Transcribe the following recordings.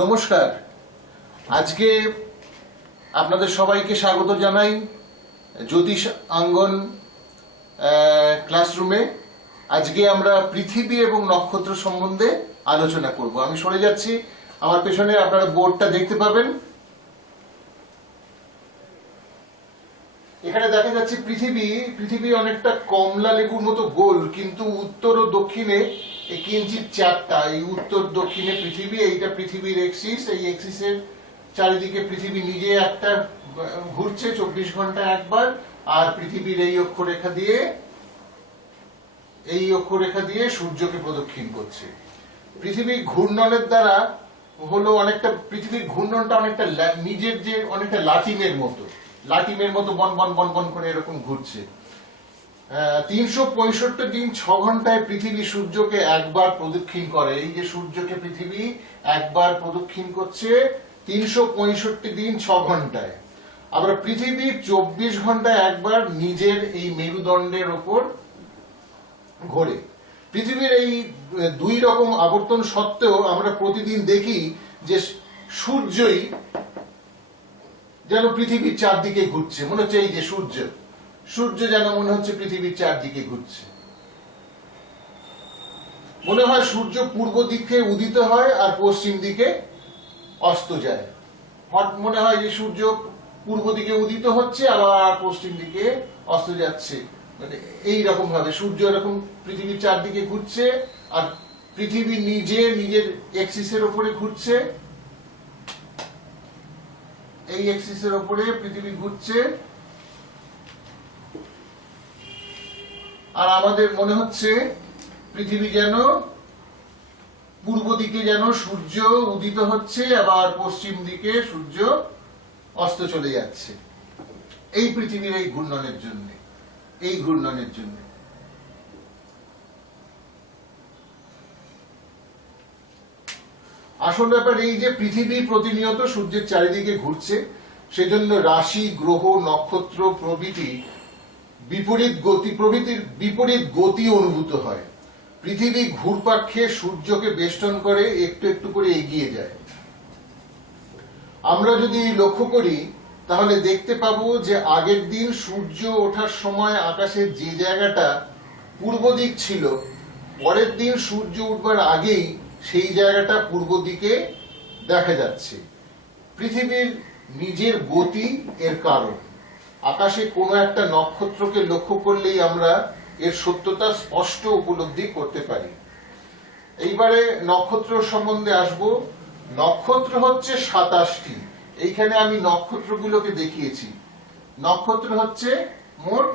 নমস্কার। আজকে আপনাদের সবাইকে স্বাগত জানাই জ্যোতিষ আঙ্গন ক্লাসরুমে। আজকে আমরা পৃথিবী এবং নক্ষত্র সম্বন্ধে আলোচনা করব। আমি সরে যাচ্ছি, আমার পেছনে আপনারা বোর্ডটা দেখতে পাবেন। এখানে দেখা যাচ্ছে পৃথিবী অনেকটা কমলা লেবুর মতো গোল, কিন্তু উত্তর ও দক্ষিণে কিঞ্চিত চ্যাপ্টা। এই উত্তর দক্ষিণে পৃথিবী, এইটা পৃথিবীর এক্সিস। এই এক্সিসের চারিদিকে পৃথিবী নিজে একটা ঘুরছে 24 ঘন্টা একবার, আর পৃথিবীর এই অক্ষরেখা দিয়ে সূর্যকে প্রদক্ষিণ করছে। পৃথিবীর ঘূর্ণনের দ্বারা হলো অনেকটা, পৃথিবীর ঘূর্ণনটা অনেকটা নিজের যে অনেকটা লাটিমের মতো বন বন বন বন করে এরকম ঘুরছে। 365 দিন 6 ঘন্টায় পৃথিবী সূর্যকে একবার প্রদক্ষিণ করে। এই যে সূর্যকে পৃথিবী একবার প্রদক্ষিণ করছে 365 দিন 6 ঘন্টায়। আবার পৃথিবী 24 ঘন্টায় একবার নিজের এই মেরুদণ্ডের ওপর ঘোরে। পৃথিবীর এই দুই রকম আবর্তন সত্ত্বেও আমরা প্রতিদিন দেখি যে সূর্যই যেন পৃথিবীর চারদিকে ঘুরছে। মনে হচ্ছে এই যে সূর্য যেন মনে হচ্ছে পৃথিবীর চারদিকে ঘুরছে। মনে হয় সূর্য পূর্ব দিকে উদিত হয় আর পশ্চিম দিকে অস্ত যায়। মনে হয় যে সূর্য পূর্ব দিকে উদিত হচ্ছে আবার পশ্চিম দিকে অস্ত যাচ্ছে। মানে এইরকম ভাবে সূর্য এরকম পৃথিবীর চারদিকে ঘুরছে, আর পৃথিবী নিজের এক্সিসের উপরে ঘুরছে। এই এক্সিসের উপরে পৃথিবী ঘুরছে, আর আমাদের মনে হচ্ছে পৃথিবী যেন পূর্ব দিকে যেন সূর্য উদিত হচ্ছে, আবার পশ্চিম দিকে সূর্য অস্ত চলে যাচ্ছে। এই পৃথিবীর এই ঘূর্ণনের জন্য আসল ব্যাপার এই যে পৃথিবী প্রতিনিয়ত সূর্যের চারিদিকে ঘুরছে, সেজন্য রাশি, গ্রহ, নক্ষত্র প্রভৃতির বিপরীত গতি অনুভূত হয়। পৃথিবী ঘুরপাক্ষে সূর্যকে বেষ্টন করে একটু একটু করে এগিয়ে যায়। আমরা যদি লক্ষ্য করি তাহলে দেখতে পাবো যে আগের দিন সূর্য ওঠার সময় আকাশের যে জায়গাটা পূর্ব দিক ছিল, পরের দিন সূর্য উঠবার আগেই সেই জায়গাটা পূর্ব দিকে দেখা যাচ্ছে। পৃথিবীর নিজের গতি এর কারণ। আকাশে কোনো একটা নক্ষত্রকে লক্ষ্য করলেই আমরা এর সত্যতা স্পষ্ট উপলব্ধি করতে পারি। এইবারে নক্ষত্র সম্বন্ধে আসব। নক্ষত্র হচ্ছে 27টি। এইখানে আমি নক্ষত্রগুলোকে দেখিয়েছি। নক্ষত্র হচ্ছে মোট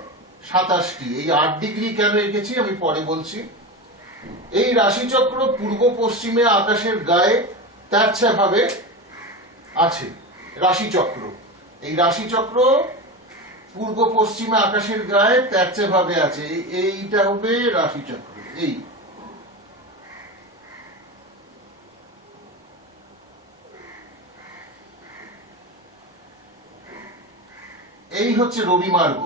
27টি। এই 8 ডিগ্রি কেন এঁকেছি আমি পরে বলছি। এই রাশিচক্র পূর্ব পশ্চিমে আকাশের গায়ে তেরছা ভাবে আছে। রাশিচক্র, এই রাশিচক্র পূর্ব পশ্চিমে আকাশের গায়ে তেরছা ভাবে আছে। এইটা হবে রাশিচক্র। এই হচ্ছে রবি মার্গ,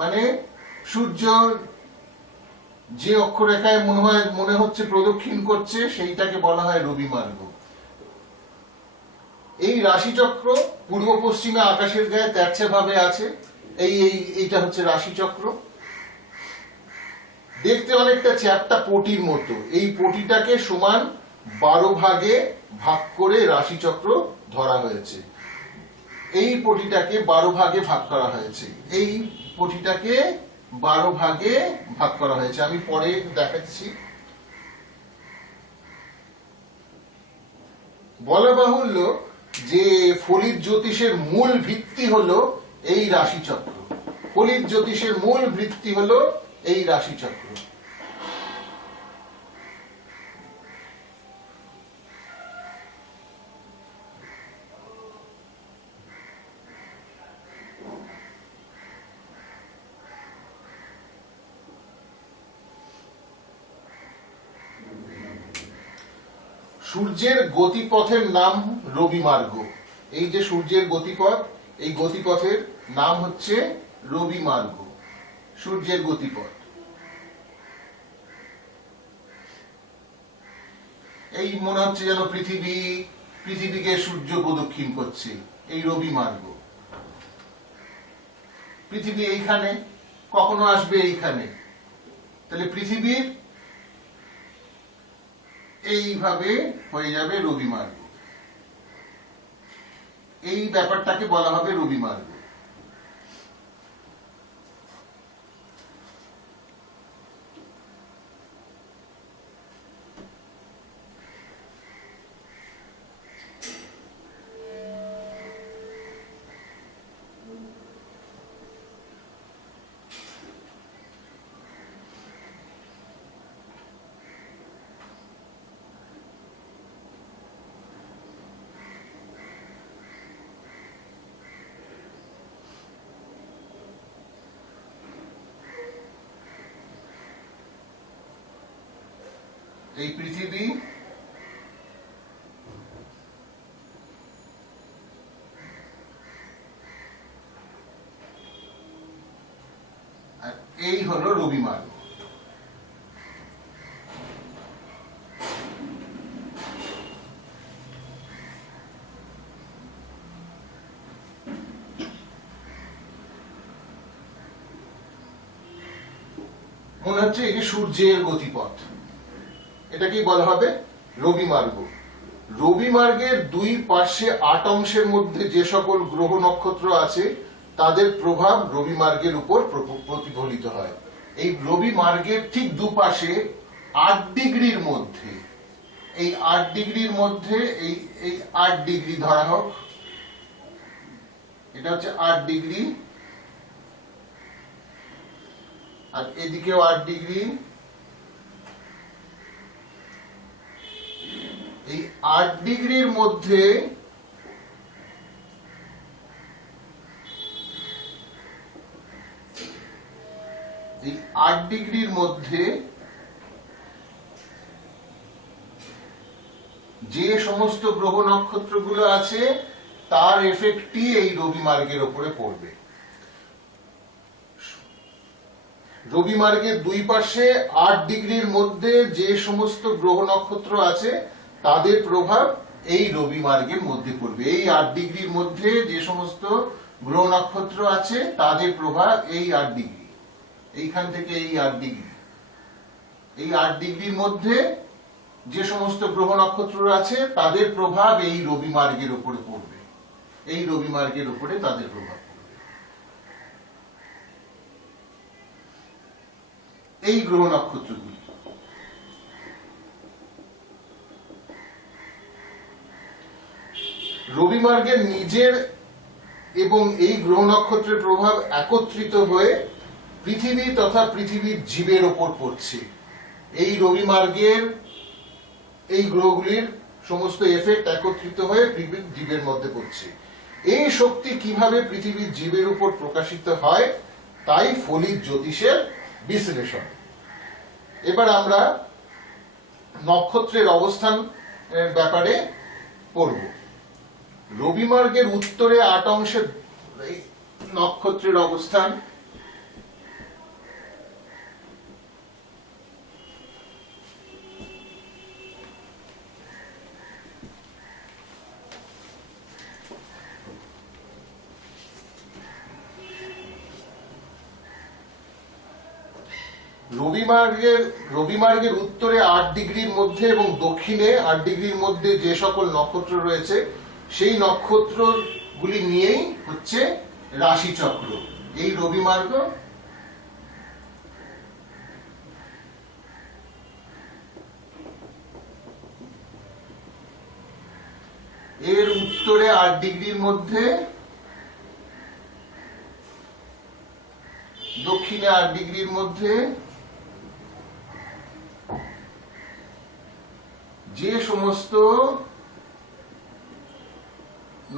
মানে সূর্য যে অক্ষরেখায় মনে হচ্ছে প্রদক্ষিণ করছে সেইটাকে বলা হয় রবি মার্গ। এই রাশিচক্র পূর্ব পশ্চিমে আকাশের গায়ে তেরছা ভাবে আছে। এইটা হচ্ছে রাশিচক্র। দেখতে অনেকটা চ্যাপ্টা পটির মতো। এই পটিটাকে সমান 12 ভাগে ভাগ করে রাশিচক্র ধরা হয়েছে। এই পটিটাকে 12 ভাগে ভাগ করা হয়েছে। আমি পরে দেখাচ্ছি। বলা বাহুল্য যে ফলিত জ্যোতিষের মূল ভিত্তি হলো এই রাশিচক্র। সূর্যের গতিপথের নাম রবি মার্গ। এই যে সূর্যের গতিপথ, এই গতিপথের নাম হচ্ছে রবি মার্গ। সূর্যের গতিপথ এই মনে হচ্ছে যেন পৃথিবী পৃথিবীকে সূর্য প্রদক্ষিণ করছে, এই রবি মার্গ। পৃথিবী এইখানে, কখনো আসবে এইখানে, তাহলে পৃথিবীর এইভাবে হয়ে যাবে রবি মার্গ। এই ব্যাপারটাকে বলা হবে রবি মার্গ। এই পৃথিবী আর এই হলো রবি মার্গ। মনে হচ্ছে এটি সূর্যের গতিপথ, এটাকেই বলা হবে রবি মার্গ। রবি মার্গের দুই পার্শ্বে 8 অংশের মধ্যে যে সকল গ্রহ নক্ষত্র আছে তাদের প্রভাব রবি মার্গের উপর প্রতিফলিত হয়। এই রবি মার্গের ঠিক দুপাশে 8 ডিগ্রির মধ্যে, এই 8 ডিগ্রির মধ্যে এই 8 ডিগ্রি ধরা হোক, এটা হচ্ছে 8 ডিগ্রি, আর এদিকেও 8 ডিগ্রি। এই 8 ডিগ্রির মধ্যে যে সমস্ত গ্রহ নক্ষত্রগুলো আছে তার এফেক্টই এই রবি মার্গের উপরে পড়বে। রবি মার্গের দুই পাশে 8 ডিগ্রির মধ্যে যে সমস্ত গ্রহ নক্ষত্র আছে তাদের প্রভাব এই রবি মার্গের মধ্যে পড়বে। এই 8 ডিগ্রির মধ্যে যে সমস্ত গ্রহ নক্ষত্র আছে তাদের প্রভাব এই 8 ডিগ্রি, এইখান থেকে এই 8 ডিগ্রি, এই 8 ডিগ্রির মধ্যে যে সমস্ত গ্রহ নক্ষত্র আছে তাদের প্রভাব এই রবি মার্গের উপরে পড়বে, এই রবি মার্গের উপরে তাদের প্রভাব পড়বে। এই গ্রহ নক্ষত্রগুলি রবি মার্গের নিজের এবং এই গ্রহ নক্ষত্রের প্রভাব একত্রিত হয়ে পৃথিবী তথা পৃথিবীর জীবের ওপর পড়ছে। এই রবি মার্গের এই গ্রহগুলির সমস্ত এফেক্ট একত্রিত হয়ে পৃথিবীর জীবের মধ্যে পড়ছে। এই শক্তি কিভাবে পৃথিবীর জীবের উপর প্রকাশিত হয় তাই ফলিত জ্যোতিষের বিশ্লেষণ। এবার আমরা নক্ষত্রের অবস্থান ব্যাপারে পড়ব। রবি মার্গের উত্তরে 8 অংশে নক্ষত্রের অবস্থান। রবি মার্গের উত্তরে 8 ডিগ্রির মধ্যে এবং দক্ষিণে 8 ডিগ্রির মধ্যে যে সকল নক্ষত্র রয়েছে সেই নক্ষত্রগুলি নিয়েই হচ্ছে রাশিচক্র। এই রবি মার্গ এর উত্তরে 8 ডিগ্রির মধ্যে, দক্ষিণে 8 ডিগ্রির মধ্যে যে সমস্ত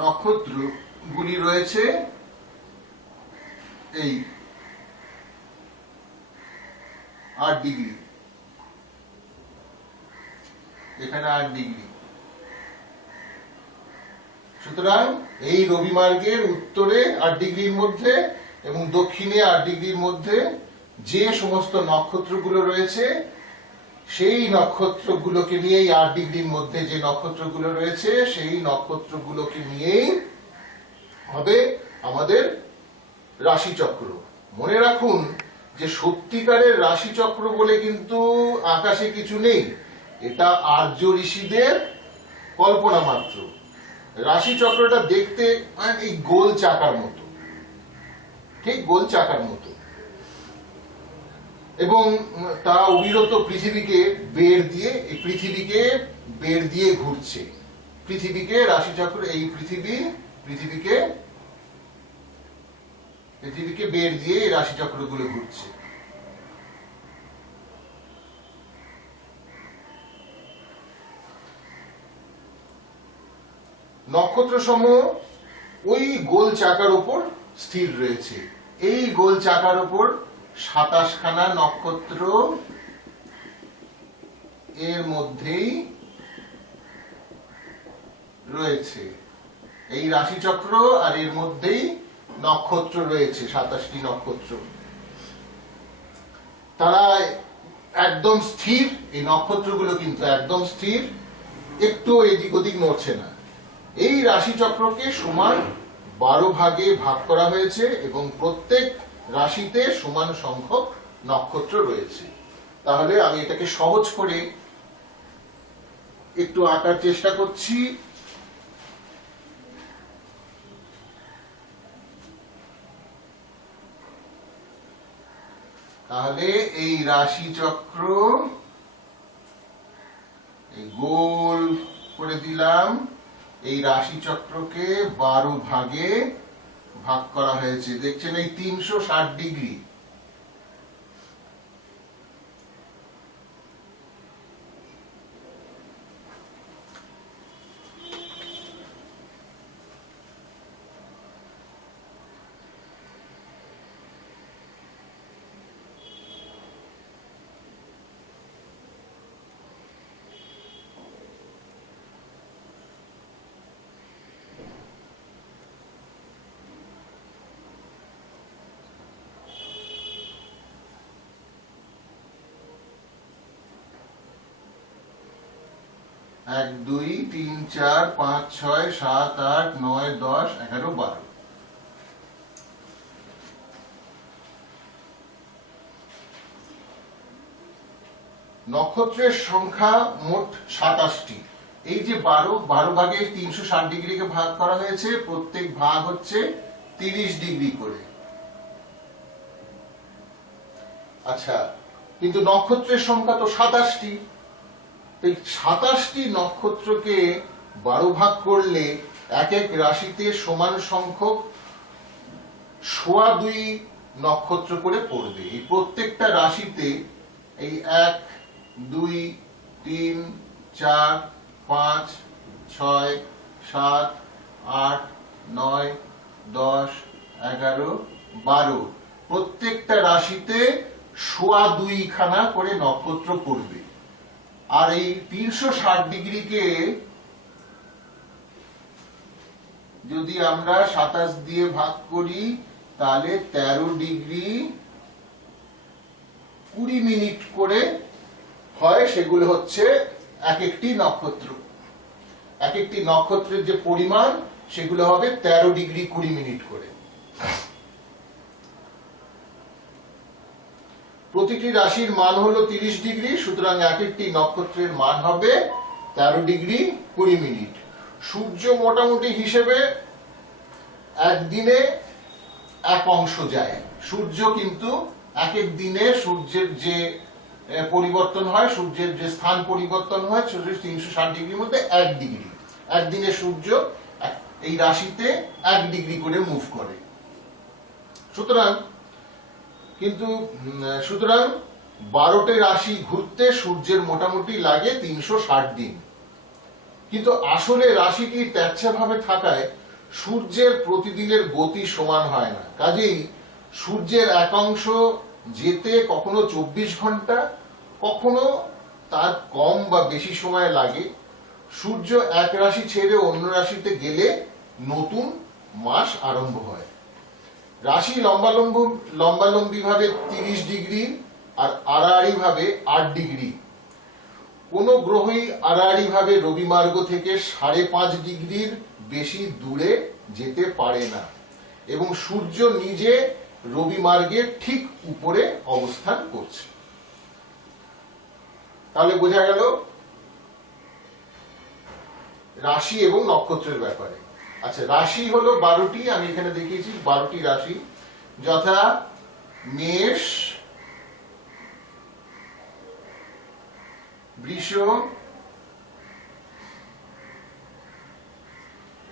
নক্ষত্রগুলি রয়েছে এই 8 ডিগ্রি, এখানে 8 ডিগ্রি। সুতরাং এই রবি মার্গের উত্তরে 8 ডিগ্রির মধ্যে এবং দক্ষিণে 8 ডিগ্রির মধ্যে যে সমস্ত নক্ষত্রগুলো রয়েছে সেই নক্ষত্রগুলোকে নিয়েই 8 ডিগ্রির মধ্যে যে নক্ষত্রগুলো রয়েছে সেই নক্ষত্রগুলোকে নিয়েই হবে আমাদের রাশিচক্র। মনে রাখুন যে সত্যিকারের রাশিচক্র বলে কিন্তু আকাশে কিছু নেই, এটা আর্য ঋষিদের কল্পনা মাত্র। রাশিচক্রটা দেখতে এই গোল চাকার মতো, ঠিক গোল চাকার মতো, এবং তা অবিরত পৃথিবীকে বেড় দিয়ে ঘুরছে। পৃথিবীকে রাশিচক্র এই পৃথিবীকে বেড় দিয়ে এই রাশিচক্রগুলো ঘুরছে। নক্ষত্রসমূহ ওই গোল চাকার উপর স্থির রয়েছে। এই গোল চাকার উপর 27 খানা নক্ষত্র এর মধ্যেই রয়েছে। এই রাশিচক্র আর এর মধ্যেই নক্ষত্র রয়েছে, 27টি নক্ষত্র। তারা একদম স্থির, এই নক্ষত্রগুলো কিন্তু একদম স্থির, একটু এদিক ওদিক নড়ছে না। এই রাশিচক্রকে সমান 12 ভাগে ভাগ করা হয়েছে এবং প্রত্যেক রাশিতে সমান সংখ্যক নক্ষত্র রয়েছে। তাহলে আমি এটাকে সহজ করে একটু আঁকার চেষ্টা করছি। তাহলে এই রাশিচক্র গোল করে দিলাম, এই রাশিচক্রকে 12 ভাগে ভাগ করা হয়েছে। দেখছেন এই 360 ডিগ্রি। এক, দুই, তিন, চার, পাঁচ, ছয়, সাত, আট, নয়, 10, 11, 12। নক্ষত্রের সংখ্যা মোট 27টি। এই যে 12 ভাগে 360 ডিগ্রিকে ভাগ করা হয়েছে, প্রত্যেক ভাগ হচ্ছে 30 ডিগ্রি করে। আচ্ছা, কিন্তু নক্ষত্রের সংখ্যা তো 27টি। এই 27টি নক্ষত্রকে 12 ভাগ করলে এক এক রাশিতে সমান সংখ্যক 2.25 নক্ষত্র করে পড়বে। এই প্রত্যেকটা রাশিতে এই 1, 2, 3, 4, 5, 6, 7, 8, 9, 10, 11, 12 প্রত্যেকটা রাশিতে 2.25 খানা করে নক্ষত্র পড়বে। আর এই 360 ডিগ্রিকে যদি আমরা 27 দিয়ে ভাগ করি তাহলে 13 ডিগ্রি 20 মিনিট করে হয়। সেগুলো হচ্ছে এক একটি নক্ষত্র, এক একটি নক্ষত্রের যে পরিমাণ সেগুলো হবে 13 ডিগ্রি 20 মিনিট করে। প্রতিটি রাশির মান হলো 30 ডিগ্রি, সুতরাং এক একটি নক্ষত্রের মান হবে 13 ডিগ্রি 20 মিনিট। সূর্য মোটামুটি হিসেবে একদিনে এক অংশ যায়। সূর্য কিন্তু এক এক দিনে সূর্যের যে পরিবর্তন হয়, সূর্যের যে স্থান পরিবর্তন হয় 360 ডিগ্রির মধ্যে 1 ডিগ্রি। একদিনে সূর্য এই রাশিতে 1 ডিগ্রি করে মুভ করে। সুতরাং 12টি রাশি ঘুরতে সূর্যের মোটামুটি লাগে 360 দিন। কিন্তু আসলে রাশিটি তেরছা ভাবে থাকায় সূর্যের প্রতিদিনের গতি সমান হয় না। কাজেই সূর্যের এক অংশ যেতে কখনো 24 ঘন্টা, কখনো তার কম বা বেশি সময় লাগে। সূর্য এক রাশি ছেড়ে অন্য রাশিতে গেলে নতুন মাস আরম্ভ হয়। রাশি লম্বালম্বি ভাবে 30 ডিগ্রি আর আড়াআড়ি ভাবে 8 ডিগ্রি কোনো গ্রহই আড়াআড়ি ভাবে রবি মার্গ থেকে 5.5 ডিগ্রির বেশি দূরে যেতে পারে না এবং সূর্য নিজে রবি মার্গের ঠিক উপরে অবস্থান করছে। তাহলে বোঝা গেল রাশি এবং নক্ষত্রের ব্যাপারে। আচ্ছা, রাশি হলো 12টি, আমি এখানে দেখিয়েছি 12টি রাশি, যথা মেষ, বৃষ,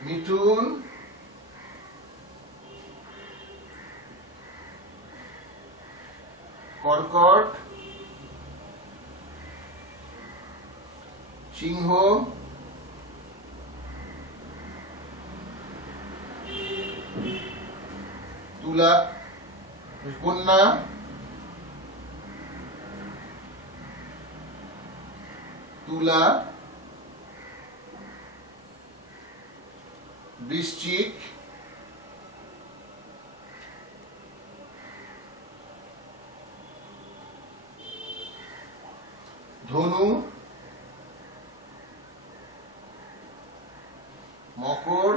মিথুন, কর্কট, সিংহ, তুলা, কন্যা, তুলা, বৃশ্চিক, ধনু, মকর,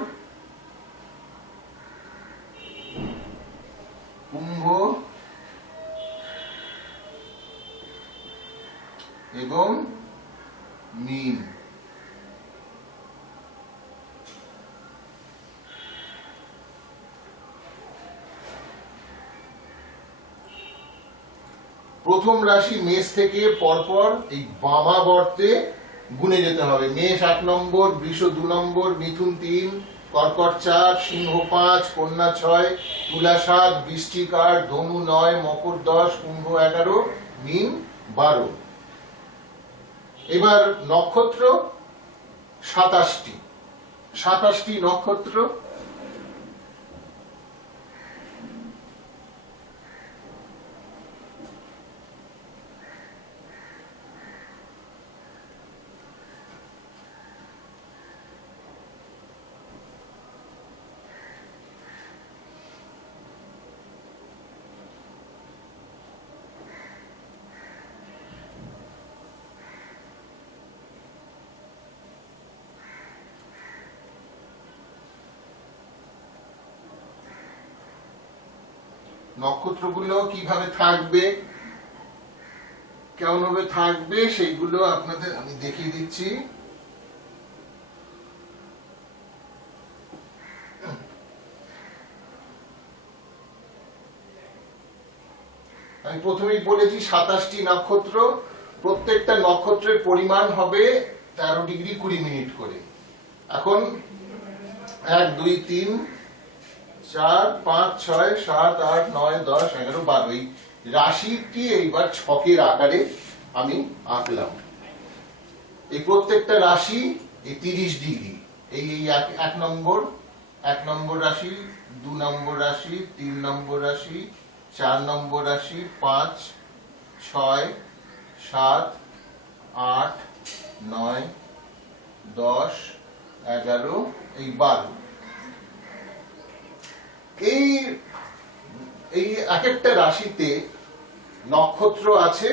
কুম্ভ এবং মীন। প্রথম রাশি মেষ থেকে পরপর এই বামাবর্তে গুনে যেতে হবে। মেষ 8 নম্বর, বৃষ 2 নম্বর, মিথুন 3, কর্কট 4, সিংহ 5, কন্যা 6, তুলা 7, বৃশ্চিক 8, ধনু 9, মকর 10, কুম্ভ 11, মীন 12। এবার নক্ষত্র 27টি নক্ষত্র। নক্ষত্রগুলো কিভাবে থাকবে, কেমন ভাবে থাকবে, সেইগুলো আপনাদের আমি দেখিয়ে দিচ্ছি। আমি প্রথমেই বলেছি 27টি নক্ষত্র, প্রত্যেকটা নক্ষত্রের পরিমাণ হবে 13 ডিগ্রি 20 মিনিট করে। এখন 1 2 3 4 5 6 7 8 9 10 11 12 এই রাশিটি এইবার ছকের আকারে আমি আঁকলাম। এই প্রত্যেকটা রাশি এই 30 ডিগ্রি, এই 1 নম্বর রাশি, 2 নম্বর রাশি, 3 নম্বর রাশি, 4 নম্বর রাশি, 5 6 7 8 9 10 11 এই 12। এই এক একটা রাশিতে নক্ষত্র আছে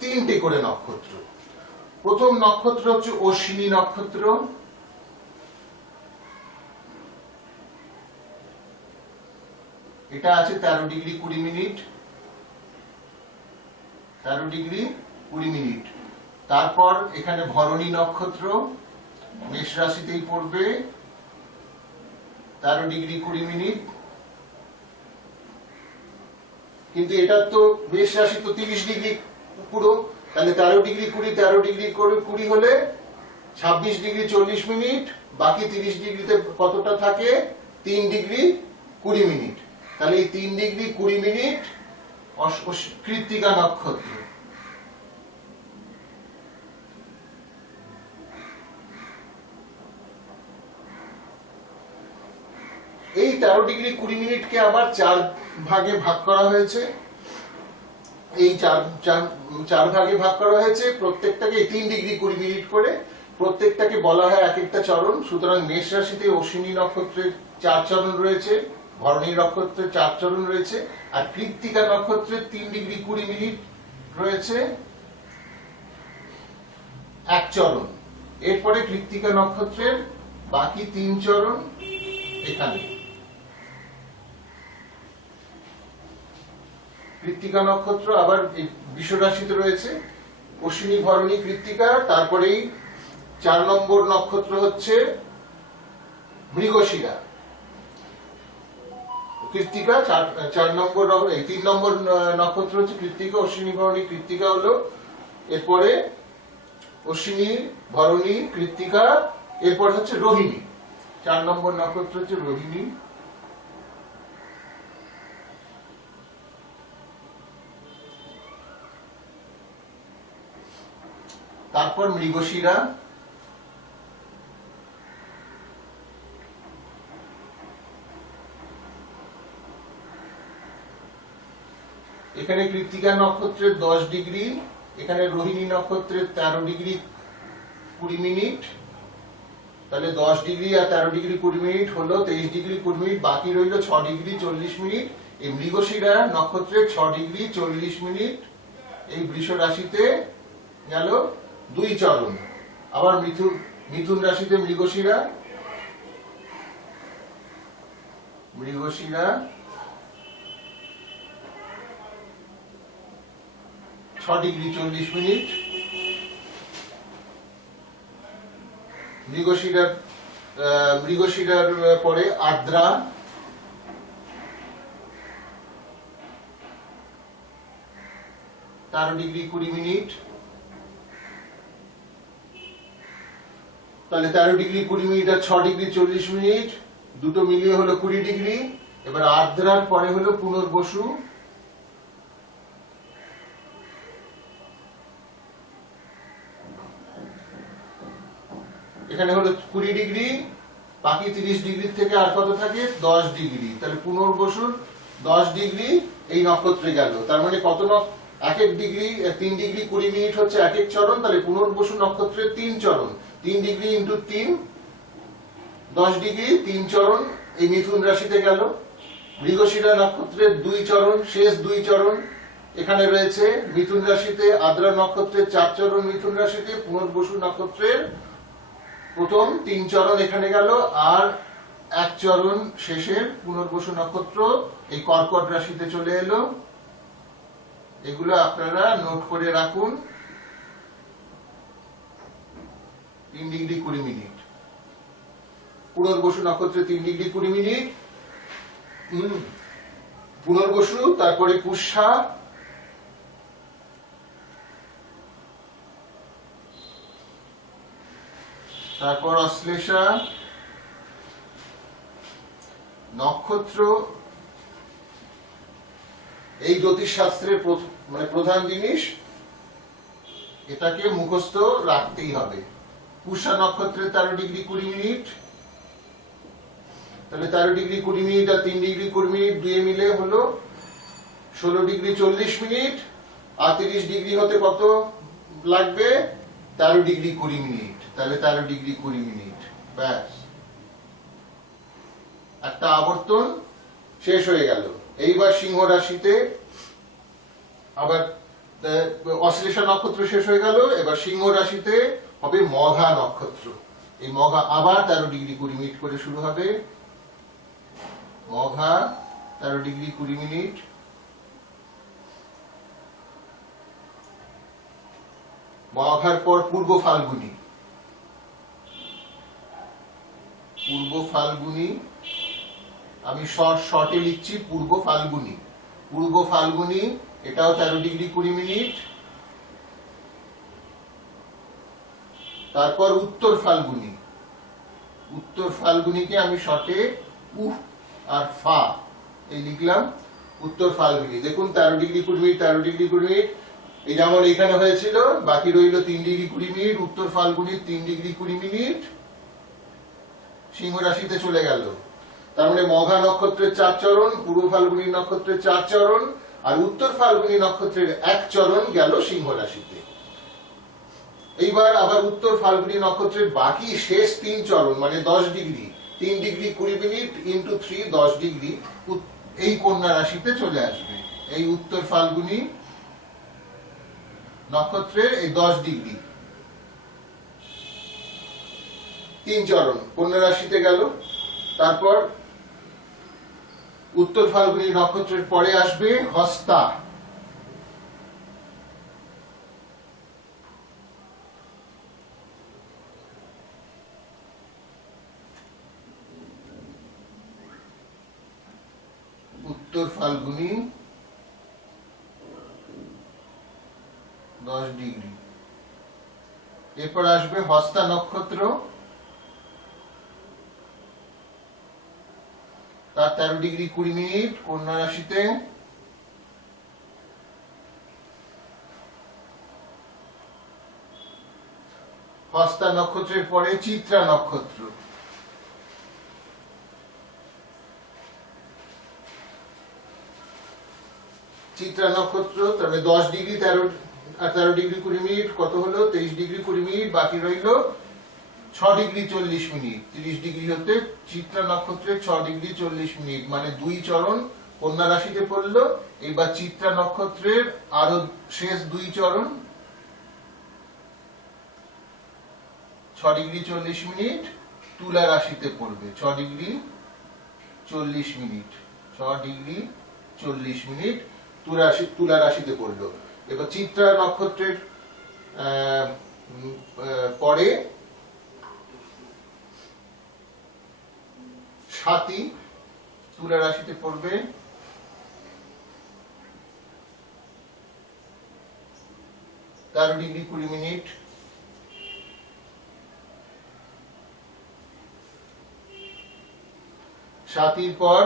3টে করে নক্ষত্র। প্রথম নক্ষত্র হচ্ছে অশ্বিনী নক্ষত্র, এটা আছে 13 ডিগ্রি 20 মিনিট, 13 ডিগ্রি 20 মিনিট। তারপর এখানে ভরণী নক্ষত্র মেষ রাশিতেই পড়বে, 13 ডিগ্রি 20 মিনিট। কিন্তু এটা তো মেষ রাশি তো 30 ডিগ্রি পুরো, তাহলে 13 ডিগ্রি 20 13 ডিগ্রি করে 20 হলে 26 ডিগ্রি 40 মিনিট, বাকি 30 ডিগ্রিতে কতটা থাকে 3 ডিগ্রি 20 মিনিট। তাহলে এই 3 ডিগ্রি 20 মিনিট কৃত্তিকা নক্ষত্র। এই 13 ডিগ্রি 20 মিনিটকে আবার 4 ভাগে ভাগ করা হয়েছে। এই 4 ভাগে ভাগ করা হয়েছে, প্রত্যেকটাকে 3 ডিগ্রি 20 মিনিট করে, প্রত্যেকটাকে বলা হয় এক একটা চরণ। সুতরাং মেষ রাশিতে অশ্বিনী নক্ষত্রের 4 চরণ রয়েছে, ভরণী নক্ষত্রের 4 চরণ রয়েছে, আর কৃত্তিকা নক্ষত্রের 3 ডিগ্রি 20 মিনিট রয়েছে। এক চরণ। এরপরে কৃত্তিকা নক্ষত্রের বাকি 3 চরণ এখানে। কৃত্তিকা নক্ষত্র আবার এই বৃষ রাশিতে রয়েছে, অশ্বিনী ভরণী কৃত্তিকা। তারপরেই 4 নম্বর নক্ষত্র হচ্ছে মৃগশিরা। কৃত্তিকা 4 নম্বর, 3 নম্বর নক্ষত্র হচ্ছে কৃত্তিকা, অশ্বিনী ভরণী কৃত্তিকা হলো। এরপরে অশ্বিনী ভরণী কৃত্তিকা, এরপর হচ্ছে রোহিণী। 4 নম্বর নক্ষত্র হচ্ছে রোহিণী। তারপর মৃগশিরা, এখানে কৃত্তিকা নক্ষত্রের 10 ডিগ্রি, এখানে রোহিণী নক্ষত্রের 13 ডিগ্রি 20 মিনিট। তাহলে 10 ডিগ্রি আর 13 ডিগ্রি 20 মিনিট হলো 23 ডিগ্রি 20 মিনিট, বাকি রইল 6 ডিগ্রি 40 মিনিট। এই মৃগশিরা নক্ষত্রের 6 ডিগ্রি 40 মিনিট। এই বৃষ রাশিতে গেল 2 চরণ। আবার মিথুন রাশিতে মৃগশিরা, 6 ডিগ্রি 40 মিনিট। মৃগশিরার পরে আর্দ্রা, তেরো ডিগ্রি 20 মিনিট। তাহলে 13 ডিগ্রি 20 মিনিট আর 6 ডিগ্রি 40 মিনিট, দুটো মিলিয়ে হলো 20 ডিগ্রি। এবার আর্দ্রার পরে হলো পুনর্বসু, এখানে হলো 20 ডিগ্রি, বাকি 30 ডিগ্রি থেকে আর কত থাকে 10 ডিগ্রি। তাহলে পুনর্বসুর 10 ডিগ্রি এই নক্ষত্রে গেল। তার মানে কত এক এক ডিগ্রি 3 ডিগ্রি 20 মিনিট হচ্ছে এক এক চরণ। তাহলে পুনর্বসু নক্ষত্রের 3 চরণ, 3 ডিগ্রি ইন্টু 3 10 ডিগ্রি, 3 চরণ এই মিথুন রাশিতে গেল। মৃগশিরা নক্ষত্রের 2 চরণ, শেষ 2 চরণ এখানে রয়েছে মিথুন রাশিতে। আদ্রা নক্ষত্রের 4 চরণ মিথুন রাশিতে। পুনর্বসু নক্ষত্রের প্রথম 3 চরণ এখানে গেল, আর 1 চরণ শেষের পুনর্বসু নক্ষত্র এই কর্কট রাশিতে চলে এলো। এগুলো আপনারা নোট করে রাখুন। 3 ডিগ্রি 20 মিনিট পুনর্বসু নক্ষত্রে, 3 ডিগ্রি 20 মিনিট পুনর্বসু। তারপরে পুষ্যা, তারপর অশ্লেষা নক্ষত্র। এই জ্যোতিষ শাস্ত্রের মানে প্রধান জিনিস, এটাকে মুখস্থ রাখতেই হবে। পুষ্যা নক্ষত্রের 13 ডিগ্রি 20 মিনিট। তাহলে 13 ডিগ্রি 20 মিনিট আর 3 ডিগ্রি 20 মিনিট দুয়ে মিলে হলো 16 ডিগ্রি 40 মিনিট। আর 30 ডিগ্রি হতে কত লাগবে 13 ডিগ্রি 20 মিনিট। তাহলে 13 ডিগ্রি 20 মিনিট, ব্যাস একটা আবর্তন শেষ হয়ে গেল। এইবার সিংহ রাশিতে আবার অশ্লেষা নক্ষত্র শেষ হয়ে গেল। এবার সিংহ রাশিতে হবে মঘা নক্ষত্র। এই মঘা আবার 13 ডিগ্রি 20 মিনিট করে শুরু হবে। মঘা 13 ডিগ্রি 20 মিনিট। মঘার পর পূর্ব ফাল্গুনী। পূর্ব ফাল্গুনী আমি শর্টে লিখছি পূর্ব ফাল্গুনী। পূর্ব ফাল্গুনী এটাও 13 ডিগ্রি 20 মিনিট। তারপর উত্তর ফাল্গুনী। উত্তর ফাল্গুনীকে আমি শর্টে উহ আর ফা এই লিখলাম, উত্তর ফাল্গুনী। দেখুন 13 ডিগ্রি 20 মিনিট, 13 ডিগ্রি 20 মিনিট, এই যেমন এখানে হয়েছিল। বাকি রইল 3 ডিগ্রি 20 মিনিট। উত্তর ফাল্গুনী 3 ডিগ্রি 20 মিনিট সিংহ রাশিতে চলে গেল। তার মানে মঘা নক্ষত্রের 4 চরণ, পূর্ব ফাল্গুনী নক্ষত্রের 4 চরণ, আর উত্তর ফাল্গুনী নক্ষত্রের 1 চরণ গেল সিংহ রাশিতে। এইবার আবার উত্তর ফাল্গুনী নক্ষত্রের বাকি শেষ 3 চরণ মানে 10 degree, 3 degree 20 minute into 3 10 degree এই কন্যা রাশিতে চলে আসবে। এই উত্তর ফাল্গুনী নক্ষত্রের এই 10 ডিগ্রি তিন চরণ কন্যা রাশিতে গেল। তারপর উত্তর ফাল্গুনী নক্ষত্রের পরে আসবে হস্তা। উত্তর ফাল্গুনী 10 ডিগ্রি। এরপর আসবে হস্তা নক্ষত্র, তার 13 ডিগ্রি 20 মিনিট কন্যা রাশিতে। হস্তা নক্ষত্রের পরে চিত্রা নক্ষত্র, চিত্রা নক্ষত্র তাহলে 10 ডিগ্রি 13 ডিগ্রি 20 মিনিট, কত হলো 23 ডিগ্রি 20 মিনিট, বাকি রইল 6 ডিগ্রি 40 মিনিট। 30 ডিগ্রি হতে চিত্রা নক্ষত্রের 6 ডিগ্রি 40 মিনিট, মানে 2 চরণ কন্যা রাশিতে পড়লো। এবার চিত্রা নক্ষত্রের আরো শেষ 2 চরণ 6 ডিগ্রি 40 মিনিট তুলা রাশিতে পড়বে। 6 ডিগ্রি 40 মিনিট, 6 ডিগ্রি 40 মিনিট তুলা রাশিতে পড়লো। এবার চিত্রা নক্ষত্রের পরে স্বাতী তুলা রাশিতে পড়বে। 13 ডিগ্রি 20 মিনিট। স্বাতীর পর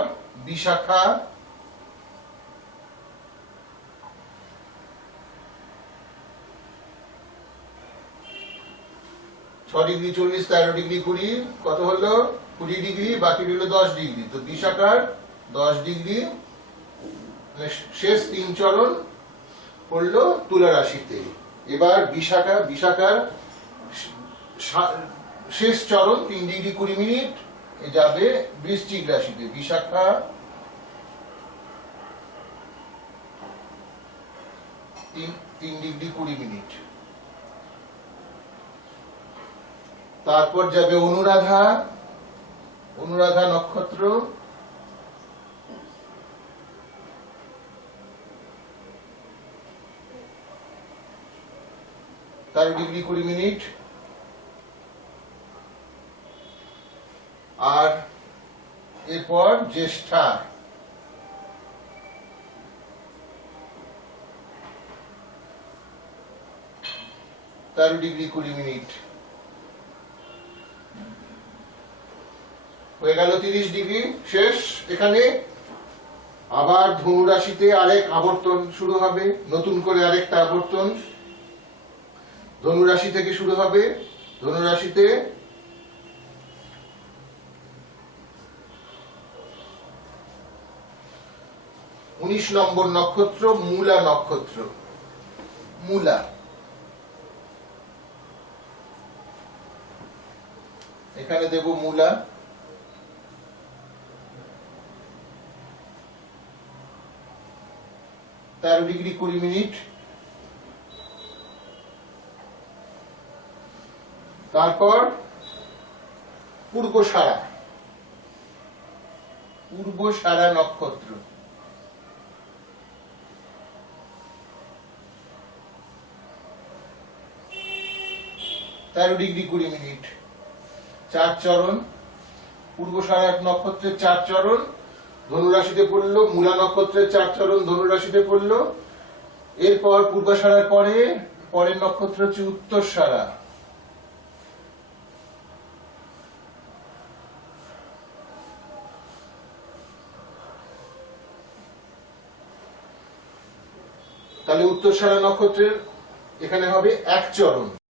বিশাখা, 6 ডিগ্রি 40 13 ডিগ্রি 20, কত হলো 20 ডিগ্রি, বাকি রইল 10 ডিগ্রি। তো বিশাখার 10 ডিগ্রি শেষ 3 চরণ পড়লো তুলা রাশিতে। এবার বিশাখার শেষ চরণ 3 ডিগ্রি 20 মিনিট যাবে বৃশ্চিক রাশিতে। Vishakha 3 degree 20 minute. তারপর যাবে অনুরাধা নক্ষত্র, 13 ডিগ্রি 20 মিনিট। আর এরপর জ্যেষ্ঠা, 13 ডিগ্রি 20 মিনিট। হয়ে গেল 30 ডিগ্রি শেষ। এখানে আবার ধনু রাশিতে আরেক আবর্তন শুরু হবে, নতুন করে আরেকটা আবর্তন ধনু রাশি থেকে শুরু হবে। ধনু রাশিতে উনিশ নম্বর নক্ষত্র মূলা নক্ষত্র। মূলা এখানে দেব মূলা, 13 ডিগ্রি 20 মিনিট। তারপর পূর্বসারা নক্ষত্র, 13 ডিগ্রি 20 মিনিট। 4 চরণ পূর্বসারা নক্ষত্রের 4 চরণ ধনু রাশিতে পড়লো। মূলা নক্ষত্রের 4 চরণ ধনু রাশিতে পড়লো। এরপর পূর্বসারার পরের নক্ষত্র হচ্ছে উত্তরসারা, তাহলে উত্তরসারা নক্ষত্রের এখানে হবে 1 চরণ।